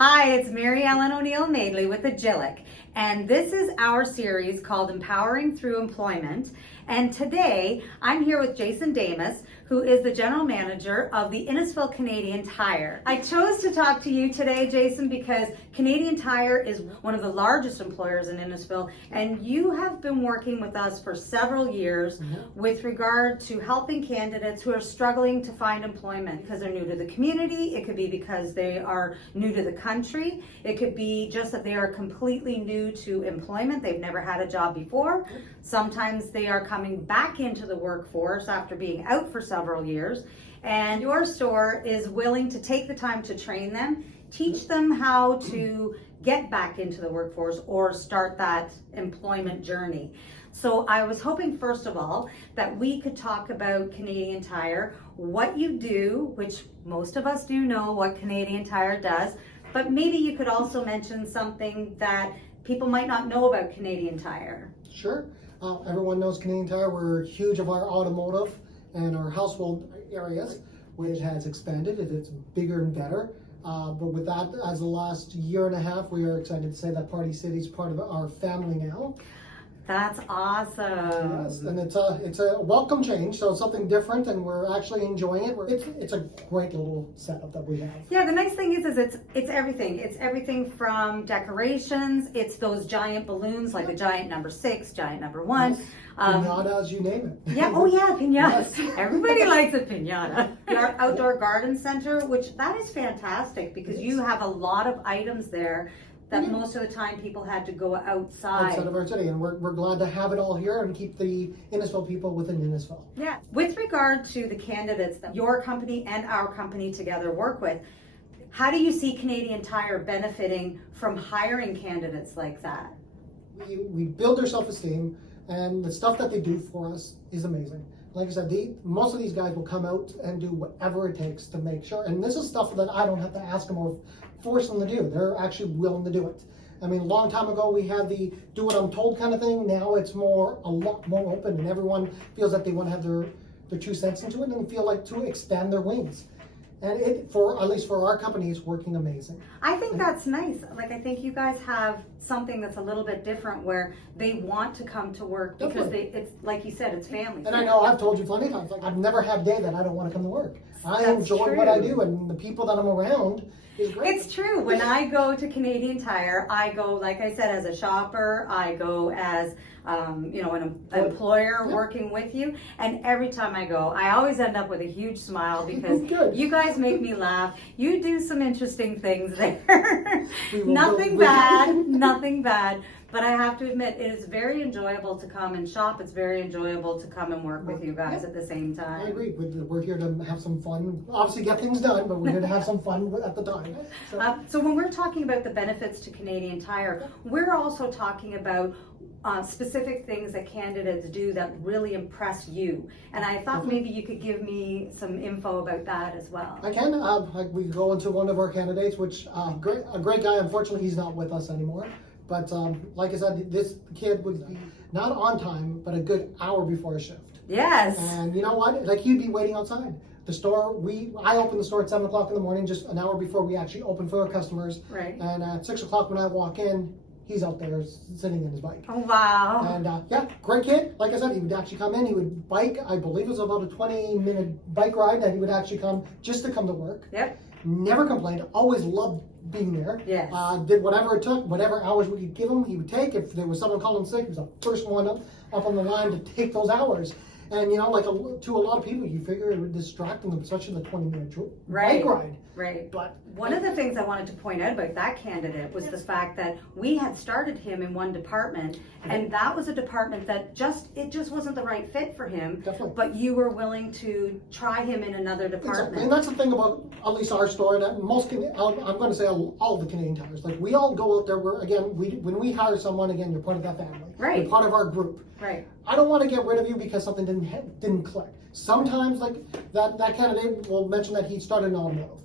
Hi, it's Mary Ellen O'Neill Madeley with Agilec, and this is our series called Empowering Through Employment. And today I'm here with Jason Damas, who is the general manager of the Innisfil Canadian Tire. I chose to talk to you today, Jason, because Canadian Tire is one of the largest employers in Innisfil, and you have been working with us for several years with regard to helping candidates who are struggling to find employment because they're new to the community. It could be because they are new to the country. It could be just that they are completely new to employment. They've never had a job before. Sometimes they are coming back into the workforce after being out for several years, and your store is willing to take the time to train them, teach them how to get back into the workforce or start that employment journey. So I was hoping, first of all, that we could talk about Canadian Tire, what you do, which most of us do know what Canadian Tire does, but maybe you could also mention something that people might not know about Canadian Tire. Sure. Everyone knows Canadian Tire. We're huge of our automotive and our household areas, which has expanded. It's bigger and better. But with that, as the last year and a half, we are excited to say that Party City is part of our family now. That's awesome. Yes, and it's a welcome change, so it's something different, and we're actually enjoying it. It's a great little setup that we have. Yeah, the nice thing is it's everything. It's everything from decorations. It's those giant balloons like the giant number 6, giant number 1. Yes. Pinatas, you name it. Yeah. Oh yeah, pinatas. Yes. Everybody likes a pinata. Our outdoor garden center, which that is fantastic because you have a lot of items there that most of the time people had to go outside of our city, and we're glad to have it all here and keep the Innisfil people within Innisfil. Yeah. With regard to the candidates that your company and our company together work with, how do you see Canadian Tire benefiting from hiring candidates like that? We build their self-esteem, and the stuff that they do for us is amazing. Like I said, most of these guys will come out and do whatever it takes to make sure. And this is stuff that I don't have to ask them or force them to do. They're actually willing to do it. I mean, a long time ago, we had the do what I'm told kind of thing. Now it's a lot more open, and everyone feels that they want to have their 2 cents into it and feel like to expand their wings. And at least for our company, it's working amazing. I think that's nice. Like, I think you guys have something that's a little bit different where they want to come to work because it's like you said, it's family. And I know I've told you plenty of times, like I've never had a day that I don't want to come to work. I enjoy what I do, and the people that I'm around is great. It's true. When I go to Canadian Tire, I go, like I said, as a shopper. I go as an employer working with you, and every time I go, I always end up with a huge smile because you guys make me laugh. You do some interesting things there. Nothing bad. But I have to admit, it is very enjoyable to come and shop. It's very enjoyable to come and work with you guys at the same time. I agree. We're here to have some fun. Obviously, get things done, but we're here to have some fun at the time. So when we're talking about the benefits to Canadian Tire, we're also talking about specific things that candidates do that really impress you. And I thought maybe you could give me some info about that as well. I can. We go into one of our candidates, which a great guy. Unfortunately, he's not with us anymore. But like I said, this kid would be not on time, but a good hour before a shift. Yes. And you know what? Like, he'd be waiting outside. The store, I open the store at 7 o'clock in the morning, just an hour before we actually open for our customers. Right. And at 6 o'clock when I walk in, he's out there sitting in his bike. Oh, wow. And great kid. Like I said, he would actually come in, he would bike. I believe it was about a 20-minute bike ride that he would actually come just to come to work. Yep. Never complained, always loved being there. Yes. Did whatever it took, whatever hours we could give him, he would take. If there was someone calling sick, he was the first one up on the line to take those hours. And like to a lot of people, you figure it would distract them, especially the 20-minute bike ride. Right. But one of the things I wanted to point out about that candidate was the fact that we had started him in one department, and that was a department that just wasn't the right fit for him. Definitely. But you were willing to try him in another department. Exactly. And that's the thing about at least our store, and I'm going to say all of the Canadian Tires. Like, we all go out there. When we hire someone, again, you're part of that family. Right. You're part of our group. Right. I don't want to get rid of you because something didn't click. Sometimes, like that candidate will mention that he started an automotive.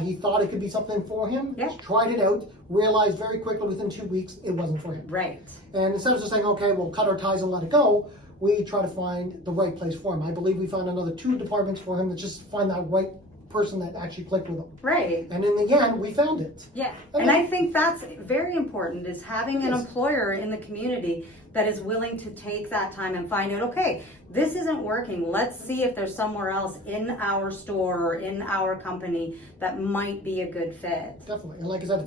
He thought it could be something for him. Yeah. Tried it out. Realized very quickly within 2 weeks it wasn't for him. Right. And instead of just saying, okay, we'll cut our ties and let it go, we try to find the right place for him. I believe we found another 2 departments for him to just find that right person that actually clicked with them. Right. And in the end, we found it. Yeah. Okay. And I think that's very important, is having an Yes. employer in the community that is willing to take that time and find out, okay, this isn't working. Let's see if there's somewhere else in our store or in our company that might be a good fit. Definitely. And like I said,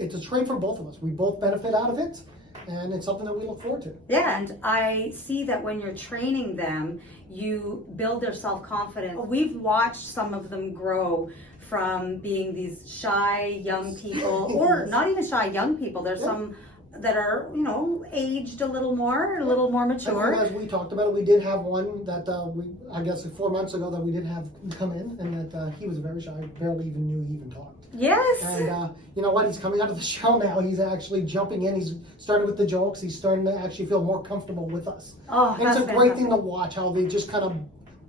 it's a trade for both of us. We both benefit out of it, and it's something that we look forward to. Yeah, and I see that when you're training them, you build their self-confidence. We've watched some of them grow from being these shy young people, or not even shy young people. There's some that are, aged a little more mature. As we talked about it, we did have one that I guess 4 months ago that we did have come in, and that he was very shy, barely even knew he even talked. Yes. And you know what? He's coming out of the shell now. He's actually jumping in. He's started with the jokes. He's starting to actually feel more comfortable with us. Oh, and it's a great thing to watch how they just kind of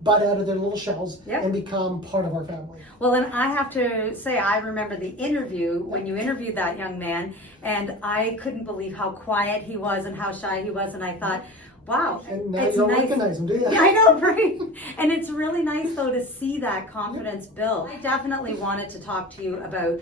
butt out of their little shells and become part of our family. Well, and I have to say, I remember the interview when you interviewed that young man, and I couldn't believe how quiet he was and how shy he was, and I thought, wow. And now you don't recognize him, do you? Yeah, I know, right? And it's really nice, though, to see that confidence build. I definitely wanted to talk to you about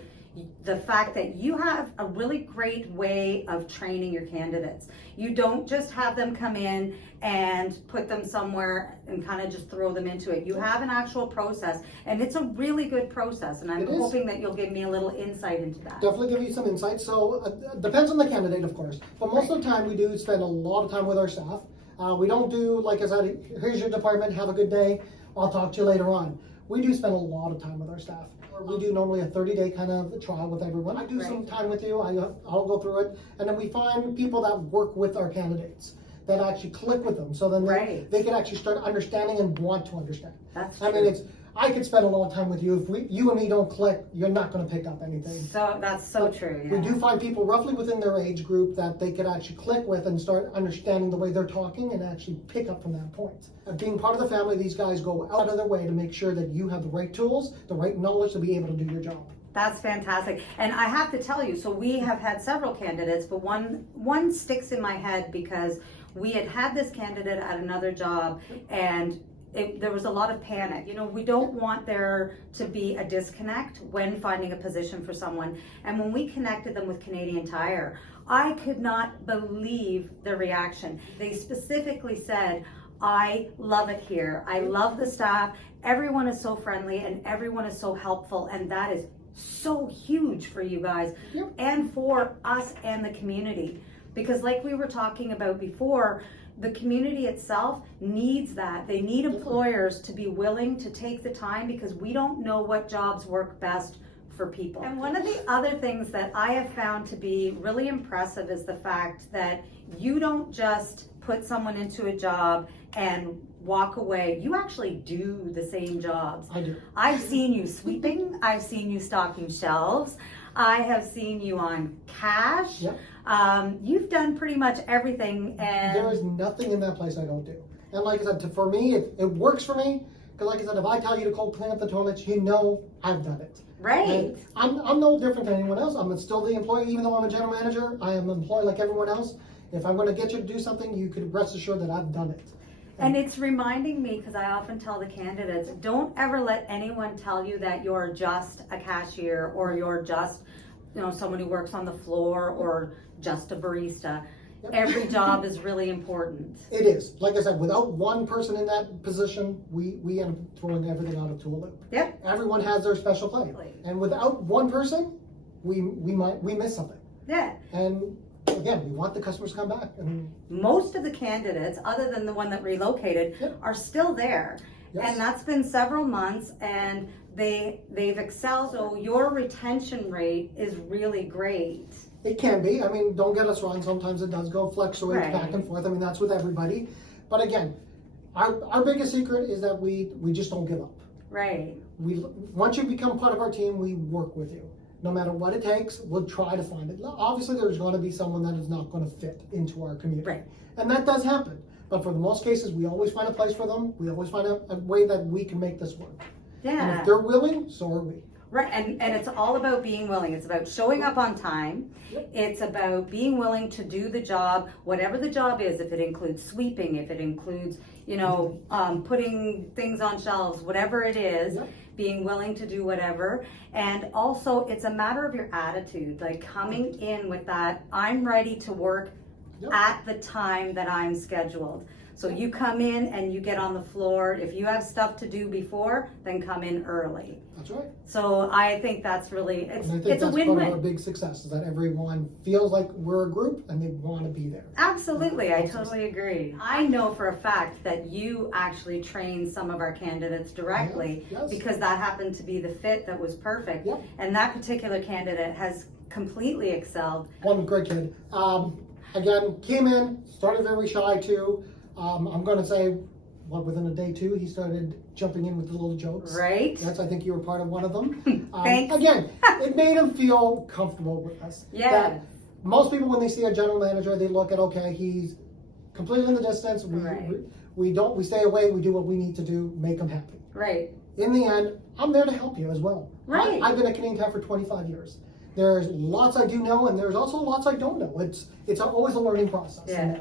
the fact that you have a really great way of training your candidates. You don't just have them come in and put them somewhere and kind of just throw them into it. You have an actual process, and it's a really good process, and I'm hoping that you'll give me a little insight into that. Definitely give you some insight. So depends on the candidate, of course, but most of the time we do spend a lot of time with our staff. We don't do, like I said, here's your department, have a good day, I'll talk to you later on. We do spend a lot of time with our staff. We do normally a 30-day kind of trial with everyone. I do some time with you, I'll go through it, and then we find people that work with our candidates that actually click with them, so then they can actually start understanding and want to understand. That's true. I mean, I could spend a lot of time with you. If you and me don't click, you're not going to pick up anything. So that's so true. Yeah. We do find people roughly within their age group that they could actually click with and start understanding the way they're talking and actually pick up from that point. Being part of the family, these guys go out of their way to make sure that you have the right tools, the right knowledge to be able to do your job. That's fantastic. And I have to tell you, so we have had several candidates, but one sticks in my head because we had this candidate at another job, and there was a lot of panic. We don't want there to be a disconnect when finding a position for someone. And when we connected them with Canadian Tire, I could not believe the reaction. They specifically said, I love it here. I love the staff. Everyone is so friendly and everyone is so helpful. And that is so huge for you guys and for us and the community. Because like we were talking about before, the community itself needs that. They need employers to be willing to take the time, because we don't know what jobs work best for people. And one of the other things that I have found to be really impressive is the fact that you don't just put someone into a job and walk away. You actually do the same jobs. I do. I've seen you sweeping. I've seen you stocking shelves. I have seen you on cash. You've done pretty much everything. And there is nothing in that place I don't do. And like I said, for me, it works for me. Because like I said, if I tell you to go clean up the toilets, I've done it. Right. And I'm no different than anyone else. I'm still the employee, even though I'm a general manager. I am an employee like everyone else. If I'm going to get you to do something, you could rest assured that I've done it. And it's reminding me, because I often tell the candidates, don't ever let anyone tell you that you're just a cashier, or you're just, someone who works on the floor, or just a barista. Every job is really important. It is. Like I said, without one person in that position, we end up throwing everything out of a loop. Yep. Everyone has their special play. And without one person, we miss something. Yeah. And again, we want the customers to come back. And most of the candidates, other than the one that relocated, are still there. Yes. And that's been several months, and they've excelled. So your retention rate is really great. It can be. I mean, don't get us wrong. Sometimes it does go fluctuate back and forth. I mean, that's with everybody. But again, our biggest secret is that we just don't give up. Right. Once you become part of our team, we work with you. No matter what it takes, we'll try to find it. Obviously, there's going to be someone that is not going to fit into our community. Right. And that does happen. But for the most cases, we always find a place for them. We always find a way that we can make this work. Yeah. And if they're willing, so are we. Right, and it's all about being willing. It's about showing up on time. It's about being willing to do the job, whatever the job is, if it includes sweeping, if it includes, putting things on shelves, whatever it is. being willing to do whatever. And also it's a matter of your attitude, like coming in with that, I'm ready to work Yep. at the time that I'm scheduled. So you come in and you get on the floor. If you have stuff to do before, then come in early. That's right. So I think that's really, And I think it's a that's part of our win-win. big success, is that everyone feels like we're a group and they want to be there. Absolutely, I totally agree. I know for a fact that you actually trained some of our candidates directly Yes. because that happened to be the fit that was perfect. Yep. And that particular candidate has completely excelled. One great kid. Again, came in, started very shy too. I'm going to say, within a day too, he started jumping in with the little jokes. Right? Yes, I think you were part of one of them. Thanks. Again, it made him feel comfortable with us. Yeah. That most people, when they see a general manager, they look at, okay, he's completely in the distance. Right. We stay away. We do what we need to do. Make him happy. Right. In the end, I'm there to help you as well. Right. I've been at Canadian Tire for 25 years. There's lots I do know, and there's also lots I don't know. It's always a learning process. Yeah.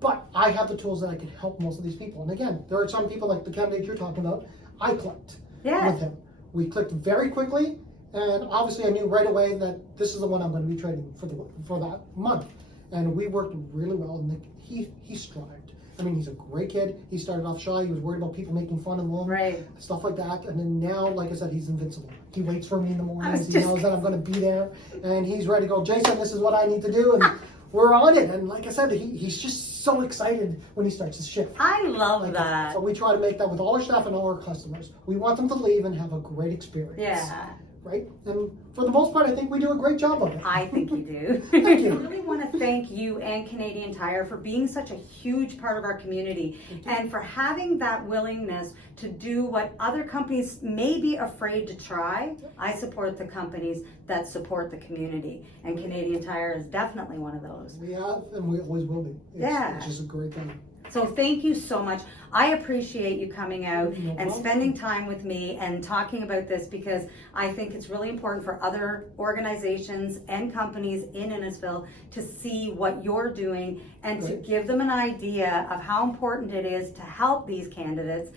But I have the tools that I can help most of these people. And again, there are some people like the candidate you're talking about. I clicked Yeah. with him. We clicked very quickly, and obviously I knew right away that this is the one I'm going to be training for that month. And we worked really well, and he strived. I mean, he's a great kid. He started off shy. He was worried about people making fun of him, Right. stuff like that. And then now, like I said, he's invincible. He waits for me in the mornings. He just- knows that I'm going to be there, and he's ready to go. Jason, this is what I need to do, and we're on it. And like I said, he's just so excited when he starts his shift. I love Like, that. So we try to make that with all our staff and all our customers. We want them to leave and have a great experience. Yeah. Right? And for the most part, I think we do a great job of it. I think you do. Thank you. I really want to thank you and Canadian Tire for being such a huge part of our community and for having that willingness to do what other companies may be afraid to try. I support the companies that support the community, and Canadian Tire is definitely one of those. We have, and we always will be. Yeah. It's just a great thing. So thank you so much. I appreciate you coming out No and problem. spending time with me and talking about this, because I think it's really important for other organizations and companies in Innisfil to see what you're doing and to Right. give them an idea of how important it is to help these candidates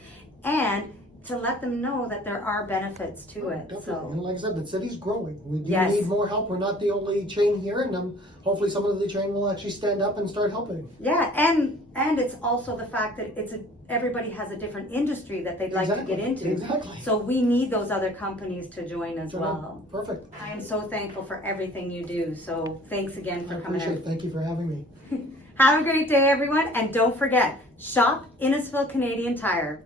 and to let them know that there are benefits to it. Definitely. So And like I said, the city's growing. We do Yes. need more help. We're not the only chain here, and hopefully some of the chain will actually stand up and start helping. yeah, and it's also the fact that everybody has a different industry that they'd like to get into. Exactly. So we need those other companies to join as well. Perfect. I am so thankful for everything you do. So thanks again I for coming appreciate out. it. Thank you for having me. Have a great day, everyone. And don't forget, shop Innisfil Canadian Tire.